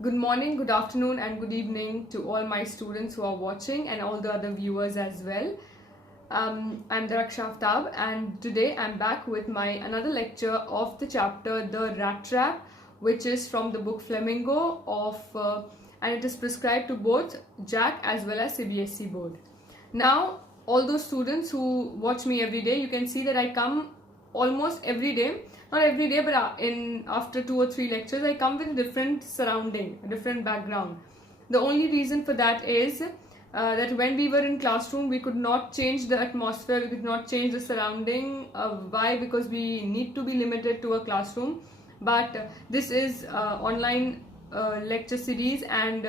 Good morning, good afternoon, and good evening to all my students who are watching and all the other viewers as well. I'm Daraksha Aftab, and today I'm back with my another lecture of the chapter The Rat Trap, which is from the book Flamingo and it is prescribed to both JAC as well as CBSE board. Now, all those students who watch me every day, you can see that I come almost every day, not every day, but after 2 or 3 lectures, I come with a different surrounding, a different background. The only reason for that is that when we were in classroom, we could not change the atmosphere, we could not change the surrounding. Why? Because we need to be limited to a classroom. But this is online lecture series, and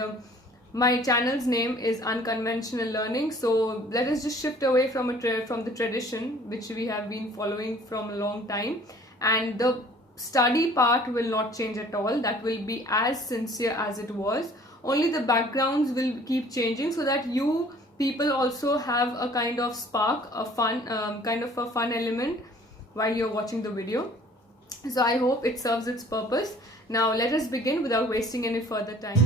my channel's name is Unconventional Learning. So let us just shift away from the tradition which we have been following from a long time, and the study part will not change at all. That will be as sincere as it was. Only the backgrounds will keep changing so that you people also have a kind of spark, a fun kind of a fun element while you're watching the video. So I hope it serves its purpose. Now let us begin without wasting any further time.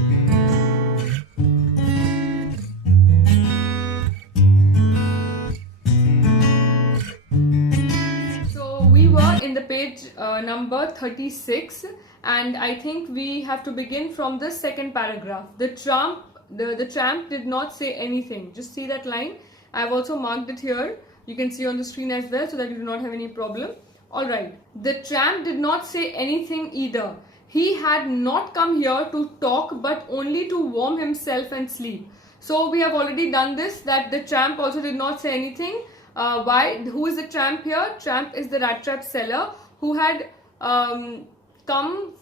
In the page number 36, and I think we have to begin from the second paragraph. The tramp did not say anything. Just see that line. I've also marked it here. You can see on the screen as well, so that you do not have any problem. Alright. The tramp did not say anything either. He had not come here to talk, but only to warm himself and sleep. So we have already done this, that the tramp also did not say anything. Why? Who is the tramp here? Tramp is the rat trap seller who had come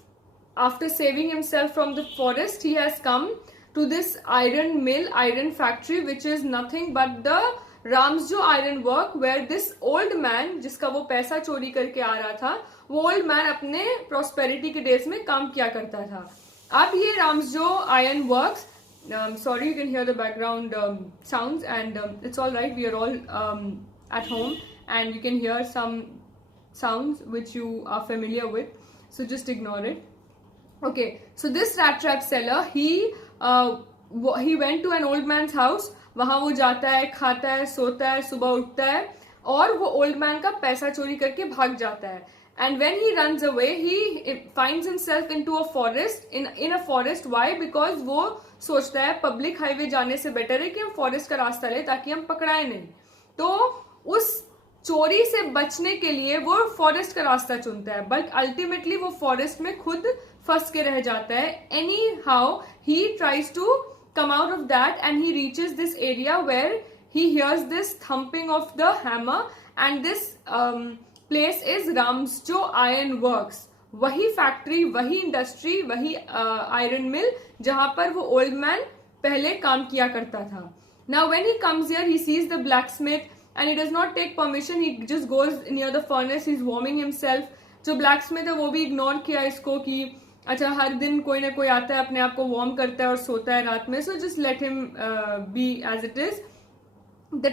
after saving himself from the forest. He has come to this iron mill, iron factory, which is nothing but the Ramsjo iron work, where this old man, जिसका वो पैसा चोरी करके आ रहा था, वो old man अपने prosperity के days में काम किया करता था. अब ये Ramsjo iron works. Sorry, you can hear the background sounds, and it's all right. We are all at home, and you can hear some sounds which you are familiar with, so just ignore it. Okay, so this rat trap seller, he went to an old man's house. वहाँ वो जाता है, खाता है, सोता है, सुबह उठता है, और वो old man का पैसा चोरी करके भाग जाता है. And when he runs away, he finds himself into a forest. In a forest, why? Because वो सोचता है public highway जाने से better है कि हम forest का रास्ता ले ताकि हम पकड़ाए नहीं. तो उस चोरी से बचने के लिए वो forest का रास्ता चुनता है, but ultimately वो forest में खुद फंस के रह जाता है. Anyhow, he tries to come out of that, and he reaches this area where he hears this thumping of the hammer, and this place is Ramsjo iron works. वही factory, वही इंडस्ट्री, वही आयरन मिल जहां पर वो old man पहले काम किया करता था. Now when he comes here, he sees the blacksmith and he does not take permission. He just goes near the furnace, he is warming himself. जो ब्लैकस्मिथ है वो भी इग्नोर किया इसको कि अच्छा हर दिन कोई ना कोई आता है, अपने आप को वार्म करता है और सोता है रात में, so just let him be as it is. The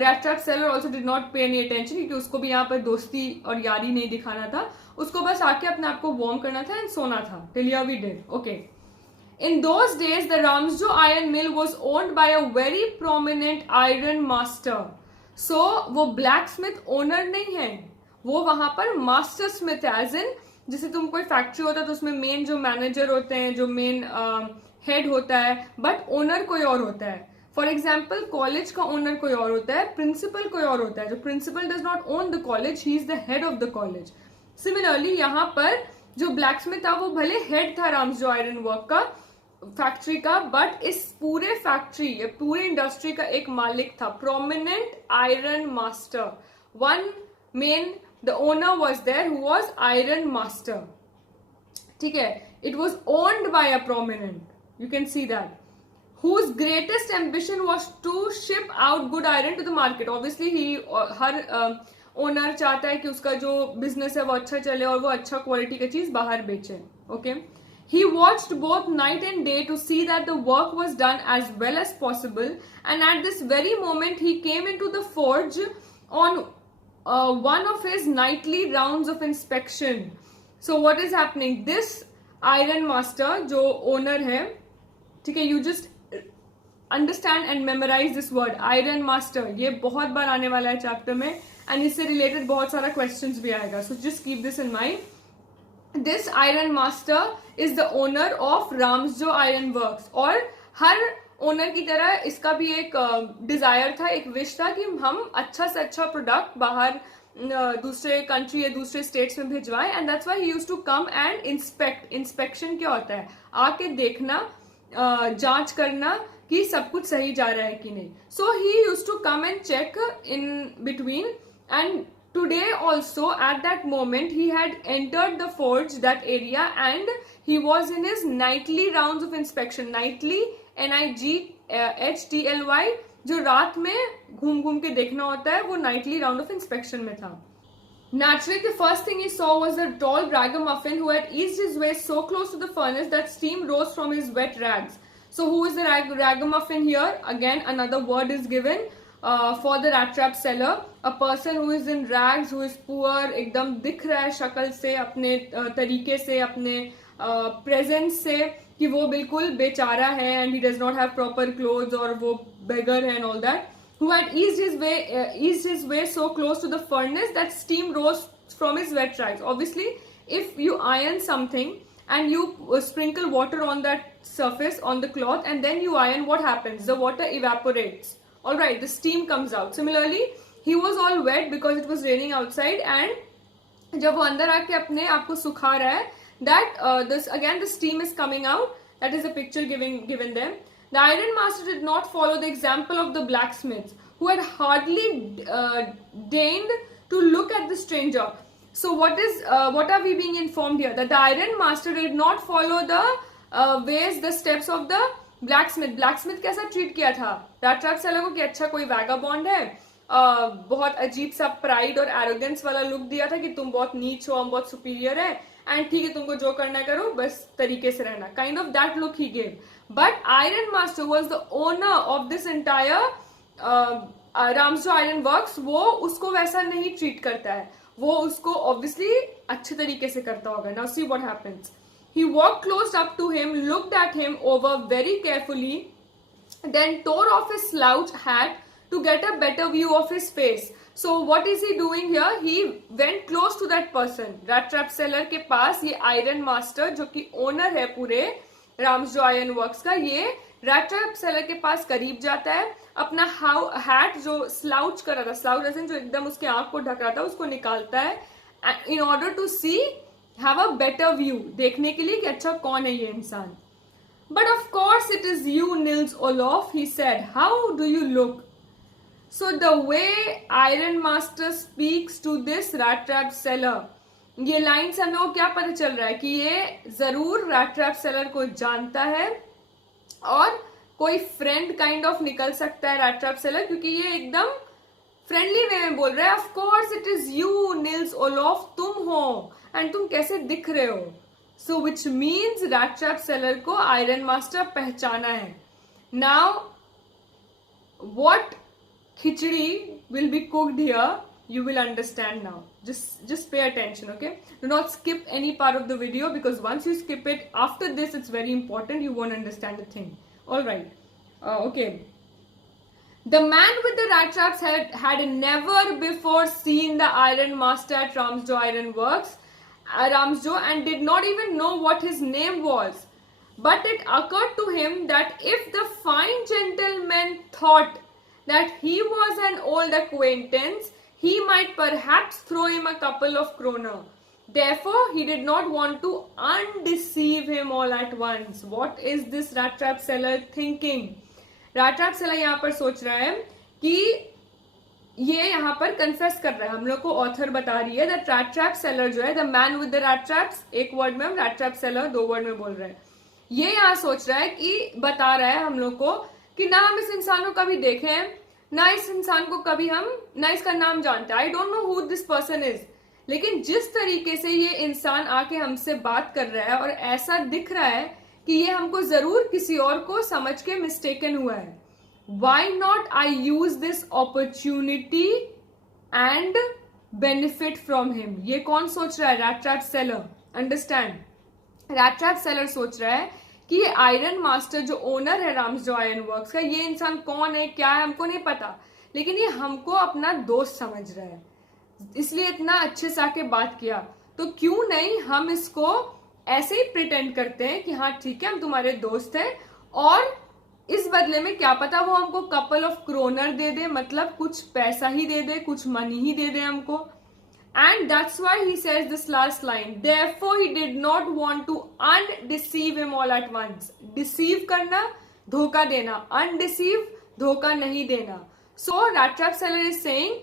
rat trap seller also did not pay any attention, क्योंकि उसको भी यहाँ पर दोस्ती और यारी नहीं दिखाना था. उसको बस आके अपने आप को वार्म करना था एंड सोना था. Till here we did. Okay. In those days, the Ramsjo iron mill was owned by a very prominent iron master. So वो blacksmith owner नहीं है, वो वहां पर master smith है. As in, जैसे तुम कोई फैक्ट्री होता है तो उसमें मेन जो मैनेजर होते हैं, जो मेन हेड होता है, बट ओनर कोई और होता है. फॉर एग्जाम्पल, कॉलेज का ओनर कोई और होता है, प्रिंसिपल कोई और होता है. जो principal does not own the college, he is the head of the college. Similarly यहाँ पर जो ब्लैकस्मिथ था वो भले हेड था राम्सजो आयरन वर्क का, फैक्ट्री का, बट इस पूरे फैक्ट्री, ये पूरे इंडस्ट्री का एक मालिक था, prominent iron master. One man, the owner was there who was iron master. ठीक है, it was owned by a prominent, you can see that, whose greatest ambition was to ship out good iron to the market. Obviously, her owner चाहता है कि उसका जो business है वो अच्छा चले और वो अच्छा क्वालिटी का चीज बाहर बेचे. Okay. He watched both night and day to see that the work was done as well as possible, and at this very moment he came into the forge on one of his nightly rounds of inspection. So what is happening? This iron master जो owner है, ठीक है, you just understand and memorise this word iron master. ये बहुत बार आने वाला है chapter में एंड इससे रिलेटेड बहुत सारा क्वेश्चंस भी आएगा. So just keep this in mind. This iron master is the owner of Ramsjo iron works. और हर ओनर की तरह इसका भी एक डिजायर था, एक विश था कि हम अच्छा से अच्छा प्रोडक्ट बाहर दूसरे कंट्री या दूसरे स्टेट्स में भिजवाएं. And that's why he used to come and inspect. Inspection क्या होता है? आके देखना, जांच करना कि सब कुछ सही जा रहा है कि नहीं. So he used to come and check in between. एंड today also at that moment he had entered the forge, that area, and he was in his nightly rounds of inspection. Nightly NIGHTLY, जो रात में घूम घूम के देखना होता है, वो nightly round of inspection में था. Naturally, the first thing he saw was a tall ragamuffin who had eased his way so close to the furnace that steam rose from his wet rags. So who is the ragamuffin here? Again, another word is given for the rat trap seller. A person who is in rags, who is poor, एकदम दिख रहा है शक्ल से, अपने तरीके से, अपने प्रेजेंस से कि वो बिल्कुल बेचारा है, and he does not have proper clothes, और वो beggar है and all that. Who had eased his way so close to the furnace that steam rose from his wet rags. Obviously, if you iron something and you sprinkle water on that surface, on the cloth, and then you iron, what happens? The water evaporates. All right, the steam comes out. Similarly, he was all wet because it was raining outside, and जब वो अंदर आके अपने आप को सुखा रहा है, that this again the steam is coming out. That is a picture given them. The iron master did not follow the example of the blacksmiths, who had hardly deigned to look at the stranger. So what are we being informed here? That the iron master did not follow the ways, the steps of the blacksmith. Blacksmith कैसा treat किया था rat trap seller को कि अच्छा कोई vagabond है, बहुत अजीब सा प्राइड और एरोगेंस वाला लुक दिया था कि तुम बहुत नीच हो, हम बहुत सुपीरियर है, एंड ठीक है तुमको जो करना करो, बस तरीके से रहना. Kind of that look he gave. But iron master was the owner of this entire Ramsjo iron works. वो उसको वैसा नहीं ट्रीट करता है, वो उसको ऑब्वियसली अच्छे तरीके से करता होगा. Now see what happens. He walked close up to him, looked at him over very carefully, then tore off his slouch hat to get a better view of his face. So what is he doing here? He went close to that person. Rat trap seller के पास ये iron master जो कि owner है पूरे राम्सजो iron works का, ये rat trap seller के पास करीब जाता है, अपना hat जो slouch कर रहा था, slouch ऐसे जो एकदम उसके आंख को ढक रहा था, उसको निकालता है in order to see, have a better view, देखने के लिए कि अच्छा कौन है ये इंसान. But of course it is you, Nils Olof, he said. How do you look? So the way Iron Master speaks to this rat trap seller, ये लाइन से हमें को क्या पता चल रहा है कि ये जरूर rat trap seller को जानता है और कोई फ्रेंड काइंड ऑफ निकल सकता है rat trap seller, क्योंकि ये एकदम फ्रेंडली वे में बोल रहा है. Of course it is you Nils Olof, तुम हो, एंड तुम कैसे दिख रहे हो. So which means rat trap seller को आयरन मास्टर पहचाना है. Now what khichdi will be cooked here, you will understand now. Just pay attention, okay? Do not skip any part of the video, because once you skip it, after this it's very important, you won't understand the thing. All right. Okay. The man with the rat traps had never before seen the iron master at Ramsjo Iron Works, Ramsjo, and did not even know what his name was. But it occurred to him that if the fine gentleman thought that he was an old acquaintance, he might perhaps throw him a couple of kroner. Therefore, he did not want to undeceive him all at once. What is this rat trap seller thinking? rat trap seller यहाँ पर सोच रहा है कि ये यहाँ पर confess कर रहा है. हम लोग को ऑथर बता रही है दैट rat trap seller जो है, the man with the rat traps, एक वर्ड में हम rat trap seller 2 वर्ड में बोल रहे हैं. ये यहाँ सोच रहा है कि बता रहा है हम लोग को कि ना हम इस इंसान को कभी देखे हैं, ना इस इंसान को कभी हम ना इसका नाम जानते हैं. I don't know who this person is. लेकिन जिस तरीके से ये इंसान आके हमसे बात कर रहा है और ऐसा दिख रहा है कि ये हमको जरूर किसी और को समझ के मिस्टेकन हुआ है. Why not I use this opportunity and benefit from him. ये कौन सोच रहा है? Rat trap seller. Understand. Rat trap seller सोच रहा है कि ये आयरन मास्टर जो ओनर है राम्सडो आयरन वर्क्स का, ये इंसान कौन है, क्या है, हमको नहीं पता, लेकिन ये हमको अपना दोस्त समझ रहा है, इसलिए इतना अच्छे से आके बात किया। तो क्यों नहीं हम इसको ऐसे ही प्रिटेंड करते हैं कि हाँ ठीक है हम तुम्हारे दोस्त हैं, और इस बदले में क्या पता वो हमको कपल ऑफ क्रोनर दे दे, मतलब कुछ पैसा ही दे दे, कुछ मनी ही दे दे हमको। And that's why he says this last line. Therefore, he did not want to undeceive him all at once. Deceive करना, धोखा देना. Undeceive, धोखा नहीं देना. So, rat trap seller is saying,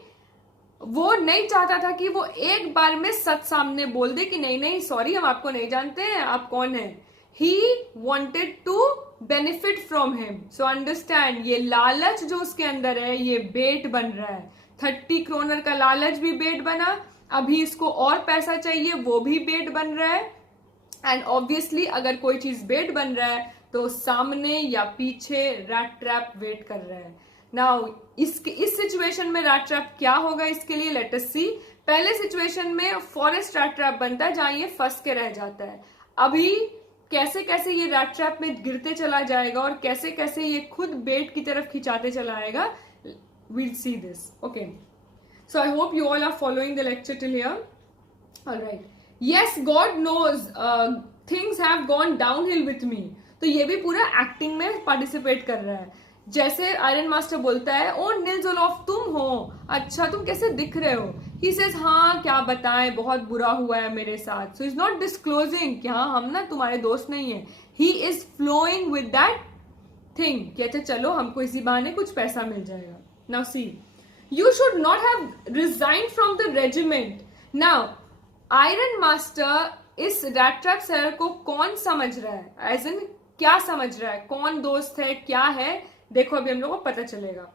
वो नहीं चाहता था कि वो एक बार में सच सामने बोल दे कि नहीं नहीं सॉरी हम आपको नहीं जानते हैं, आप कौन हैं. He wanted to benefit from him. So understand, ये लालच जो उसके अंदर है ये बेट बन रहा है. 30 क्रोनर का लालच भी बेट बना, अभी इसको और पैसा चाहिए वो भी बेट बन रहा है. एंड ऑब्वियसली अगर कोई चीज बेट बन रहा है तो सामने या पीछे रैट ट्रैप वेट कर रहा है. नाउ इस सिचुएशन में रैट ट्रैप क्या होगा इसके लिए लेट अस सी. पहले सिचुएशन में फॉरेस्ट रैट ट्रैप बनता है जहां ये फंस के रह जाता है. अभी कैसे कैसे ये रैट ट्रैप में गिरते चला जाएगा और कैसे कैसे ये खुद बेट की तरफ खिंचाते चला आएगा, we'll see this. Okay, so I hope you all are following the lecture till here. All right. Yes, God knows things have gone downhill with me. तो ये भी पूरा एक्टिंग में पार्टिसिपेट कर रहा है. जैसे आयरन मास्टर बोलता है ओ निल्जोलॉफ तुम हो, अच्छा तुम कैसे दिख रहे हो. ही सेज हाँ क्या बताएं बहुत बुरा हुआ है मेरे साथ. सो इज नॉट डिस्क्लोजिंग कि हाँ हम ना तुम्हारे दोस्त नहीं है. He is flowing with that thing कि अच्छा चलो हमको इसी बहाने कुछ पैसा मिल जाएगा. Now see, you should not have resigned from the regiment. Now, Iron Master इस rat trap seller को कौन समझ रहा है, as in क्या समझ रहा है, कौन दोस्त है, क्या है, देखो अभी हम लोगों को पता चलेगा.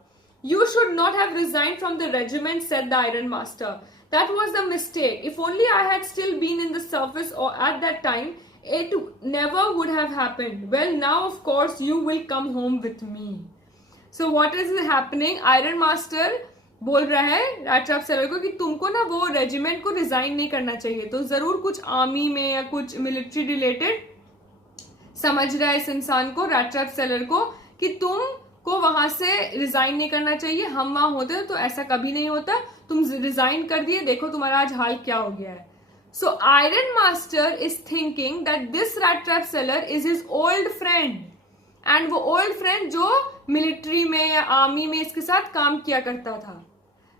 You should not have resigned from the regiment, said the Iron Master. That was the mistake. If only I had still been in the service or at that time, it never would have happened. Well, now of course you will come home with me. So what is happening? Iron master बोल रहा है rat trap seller को कि तुमको ना वो regiment को resign नहीं करना चाहिए. तो जरूर कुछ आर्मी में या कुछ मिलिट्री रिलेटेड समझ रहा है इस इंसान को, रैट ट्रैप सेलर को, कि तुमको वहां से रिजाइन नहीं करना चाहिए. हम वहां होते तो ऐसा कभी नहीं होता, तुम रिजाइन कर दिए, देखो तुम्हारा आज हाल क्या हो गया है. सो iron master is thinking that this rat trap seller is his old friend. And वो ओल्ड फ्रेंड जो मिलिट्री में या आर्मी में इसके साथ काम किया करता था.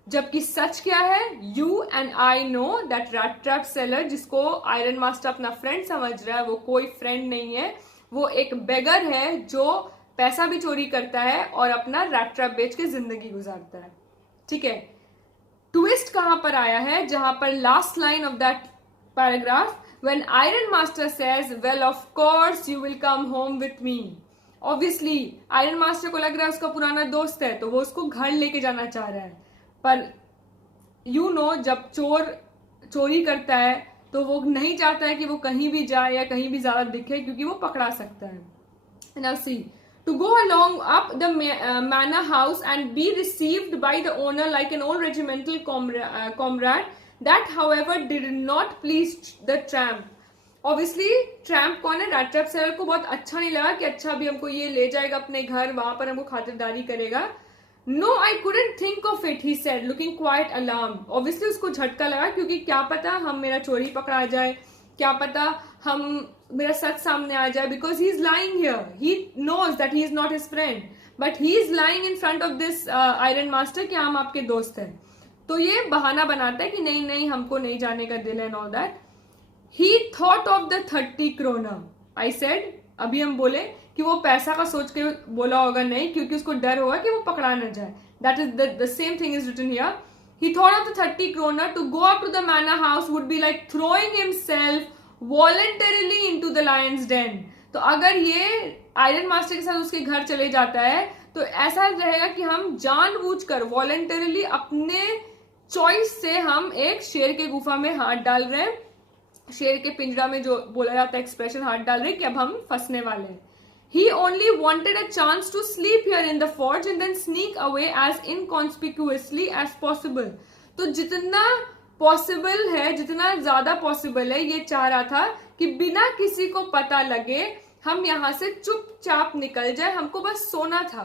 जबकि सच क्या है, you and I know that rat trap seller जिसको आयरन मास्टर अपना फ्रेंड समझ रहा है वो कोई फ्रेंड नहीं है, वो एक बेगर है जो पैसा भी चोरी करता है और अपना रैट ट्रैप बेच के जिंदगी गुजारता है. ठीक है, ट्विस्ट कहां पर आया है, जहां पर last line of that paragraph when iron master says well of course you will come home with me. Obviously iron master को लग रहा है उसका पुराना दोस्त है तो वो उसको घर लेके जाना चाह रहा है, पर यू नो जब चोर चोरी करता है तो वो नहीं चाहता है कि वो कहीं भी जाए या कहीं भी ज्यादा दिखे क्योंकि वो पकड़ा सकता है. Now see, to go along up the manor house and be received by the owner like an old regimental comrade, that however did not please the tramp. Obviously tramp कौन है, रैट ट्रैप सेलर को बहुत अच्छा नहीं लगा कि अच्छा अभी हमको ये ले जाएगा अपने घर, वहां पर हमको खातिरदारी करेगा. No I couldn't think of it, he said looking quite alarm. Obviously उसको झटका लगा क्योंकि क्या पता हम मेरा चोरी पकड़ा जाए, क्या पता हम मेरा सच सामने आ जाए, because he is lying here. He knows that he is not his friend but he is lying in front of this iron master कि हम आपके दोस्त हैं. तो ये बहाना बनाता है कि नहीं नहीं हमको नहीं जाने का दिल है and all that. He thought of the 30 kroner. I said, अभी हम बोले कि वो पैसा का सोच के बोला होगा नहीं क्योंकि उसको डर होगा कि वो पकड़ा न जाए. That is the same thing is written here. He thought of the 30 kroner. To go up to the manor house would be like throwing himself voluntarily into the lion's den. तो अगर ये आयरन मास्टर के साथ उसके घर चले जाता है तो ऐसा रहेगा कि हम जानबूझकर वॉलंटरीली अपने चॉइस से हम एक शेर के गुफा में हाथ डाल रहे हैं, शेर के पिंजरा में जो बोला जाता है एक्सप्रेशन, हाथ डाल रहे कि अब हम फंसने वाले हैं. He only wanted a chance to sleep here in the forge and then sneak away as inconspicuously as possible. तो जितना पॉसिबल है, जितना ज्यादा पॉसिबल है, ये चाह रहा था कि बिना किसी को पता लगे हम यहाँ से चुपचाप निकल जाए, हमको बस सोना था।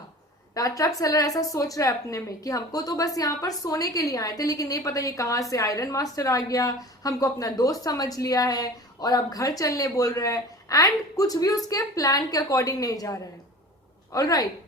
रैट ट्रैप सेलर ऐसा सोच रहा है अपने में कि हमको तो बस यहाँ पर सोने के लिए आए थे, लेकिन नहीं पता ये कहाँ से आयरन मास्टर आ गया, हमको अपना दोस्त समझ लिया है और अब घर चलने बोल रहा है, एंड कुछ भी उसके प्लान के अकॉर्डिंग नहीं जा रहा है। Alright,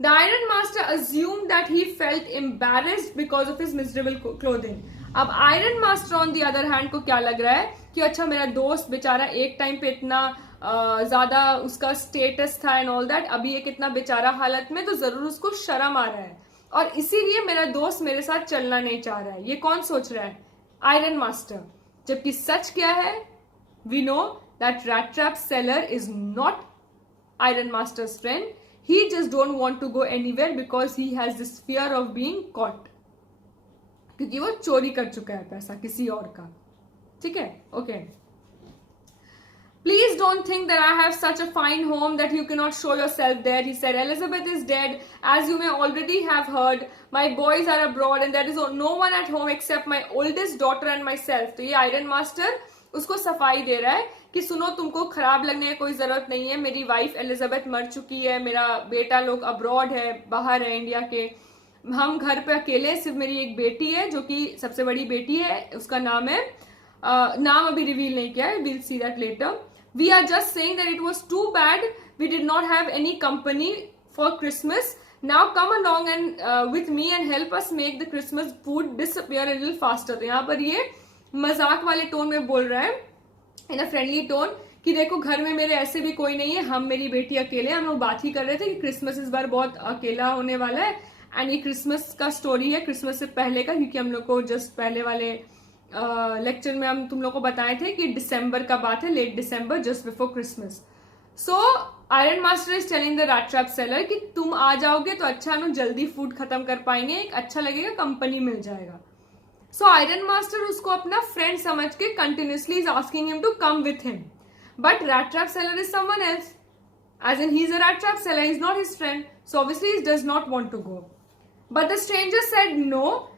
the iron master assumed that he felt embarrassed because of his miserable clothing. अब iron master on the other hand को क्या लग रहा है कि अच्छा मेरा दोस्त बेचारा एक टाइम पे इतना ज्यादा उसका स्टेटस था एंड ऑल दैट, अभी ये कितना बेचारा हालत में, तो जरूर उसको शर्म आ रहा है और इसीलिए मेरा दोस्त मेरे साथ चलना नहीं चाह रहा है। ये कौन सोच रहा है? Iron master. जबकि सच क्या है? We know that rat trap seller is not iron master's friend. He just don't want to go anywhere because he has this fear of being caught. क्योंकि वो चोरी कर चुका है पैसा किसी और का. ठीक है? Okay. Please don't think that I have such a fine home that you cannot show yourself there, he said. Elizabeth is dead, as you may already have heard. My boys are abroad and there is no one at home except my oldest daughter and myself. तो ये iron master उसको सफाई दे रहा है कि सुनो, तुमको खराब लगने की कोई जरूरत नहीं है, मेरी वाइफ एलिजाबेथ मर चुकी है, मेरा बेटा लोग अब्रॉड है, बाहर है इंडिया के, हम घर पे अकेले, सिर्फ मेरी एक बेटी है जो कि सबसे बड़ी बेटी है, उसका नाम है नाम अभी रिवील नहीं किया है, we'll see that later. We are just saying that it was too bad we did not have any company for Christmas. Now come along and with me and help us make the Christmas food disappear a little faster. तो यहाँ पर ये मजाक वाले tone में बोल रहा है, इन अ फ्रेंडली टोन, कि देखो घर में मेरे ऐसे भी कोई नहीं है, हम मेरी बेटी अकेले, हम लोग बात ही कर रहे थे कि क्रिसमस इस बार बहुत अकेला होने वाला है, एंड ये क्रिसमस का स्टोरी है, क्रिसमस से पहले का, क्योंकि हम लोग को जस्ट पहले वाले लेक्चर में हम तुम लोग को बताए थे कि दिसंबर का बात है, late December, just before Christmas. So iron master is telling the rat trap seller कि तुम आ जाओगे तो अच्छा, हम जल्दी फूड खत्म कर पाएंगे, एक अच्छा लगेगा, कंपनी मिल जाएगा. So Iron Master उसको अपना फ्रेंड समझ के continuously is asking him to come with him. But Rat Trap Seller is someone else. As in, he's a Rat Trap Seller, he's not his friend. So obviously he does not want to go. But the stranger said no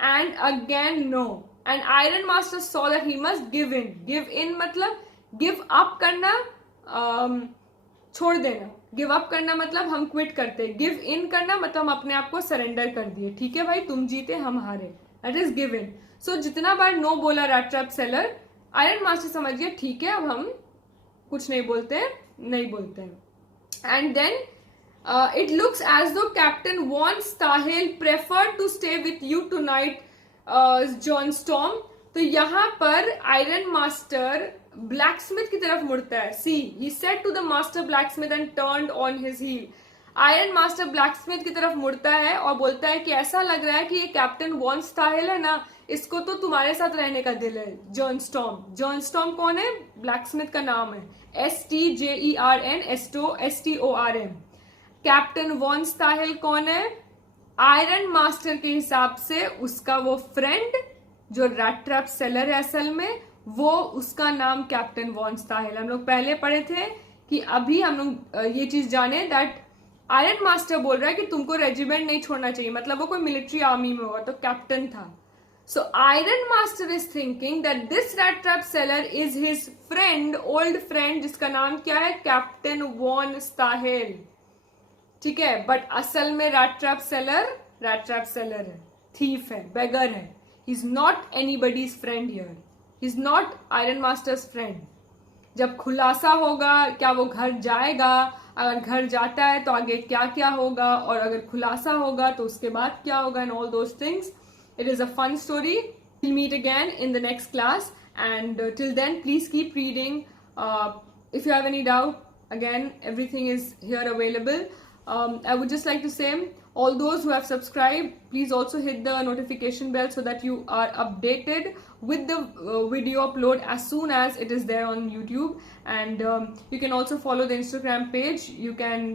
and again no. And Iron Master saw that he must give in. Give in मतलब give up करना, छोड़ देना. Give up करना मतलब हम quit करते. Give in करना मतलब हम अपने आप को सरेंडर कर दिए. ठीक है भाई, तुम जीते हम हारे. That is give in. So जितना बार नो बोला rat trap seller, iron master समझ गया ठीक है, अब हम कुछ नहीं बोलते. And then it looks as though captain von Stahel prefer to stay with you tonight John storm. तो यहाँ पर आयरन मास्टर ब्लैकस्मिथ की तरफ मुड़ता है. See, he said to the master blacksmith and turned on his heel. Iron master blacksmith की तरफ मुड़ता है और बोलता है कि ऐसा लग रहा है कि ये कैप्टन वॉन स्टाहेल है ना, इसको तो तुम्हारे साथ रहने का दिल है. जॉन स्टॉर्म कौन है? ब्लैकस्मिथ का नाम है. STJERN STORM. कैप्टन वॉन स्टाहेल कौन है? आयरन मास्टर के हिसाब से उसका वो फ्रेंड जो रैट ट्रैप सेलर है असल में, वो उसका नाम कैप्टन वॉन स्टाहेल. हम लोग पहले पढ़े थे कि अभी हम लोग ये चीज जाने दैट आयरन मास्टर बोल रहा है कि तुमको रेजिमेंट नहीं छोड़ना चाहिए, मतलब वो कोई मिलिट्री आर्मी में होगा, तो कैप्टन था. So iron master is thinking that this rat trap seller is his friend, old friend, जिसका नाम क्या है? Captain von Stahel. ठीक है, बट असल में रैट ट्रैप सेलर है, थीफ है, बेगर है. He is not anybody's friend here. He is not iron master's friend. जब खुलासा होगा, क्या वो घर जाएगा, अगर घर जाता है तो आगे क्या क्या होगा, और अगर खुलासा होगा तो उसके बाद क्या होगा, and all those things. It is a fun story. We'll meet again in the next class, and till then please keep reading. If you have any doubt, again everything is here available. I would just like to say, all those who have subscribed, please also hit the notification bell so that you are updated with the video upload as soon as it is there on YouTube. And you can also follow the Instagram page. You can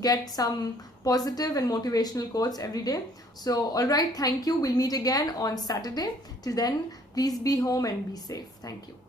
get some positive and motivational quotes every day. So alright, thank you. We'll meet again on Saturday. Till then, please be home and be safe. Thank you.